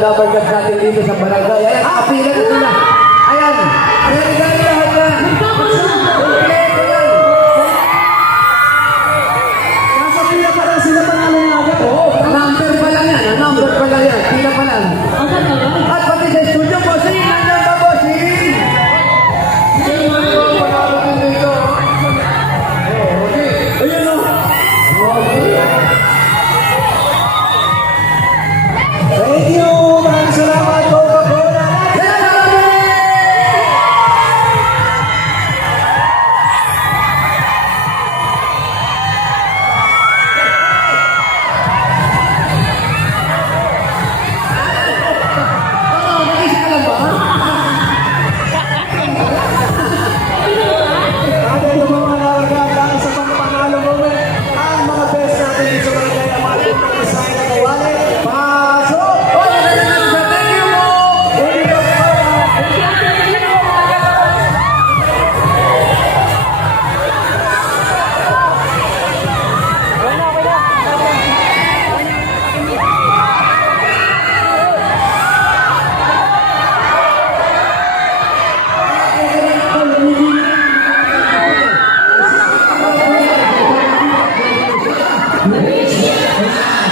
Dabber Gods natin dito sa barangay. Ayan, kapila na sila. Ayan, ready lahat na. Kompleto yan. Nasa pila pa lang sila panalo na agad. Oo, number pa lang yan. Number pa lang yan. Pila pa lang. At pati sa studio, bossing. Nandiyan ba, bossing? Ayan o. Thank you! Maraming salamat, Coca-Cola! At ito mga nalagyan sa pagpapanalo moment, ang mga best natin dito sa barangay ang mga design na kawali. Pasok! Thank you mo.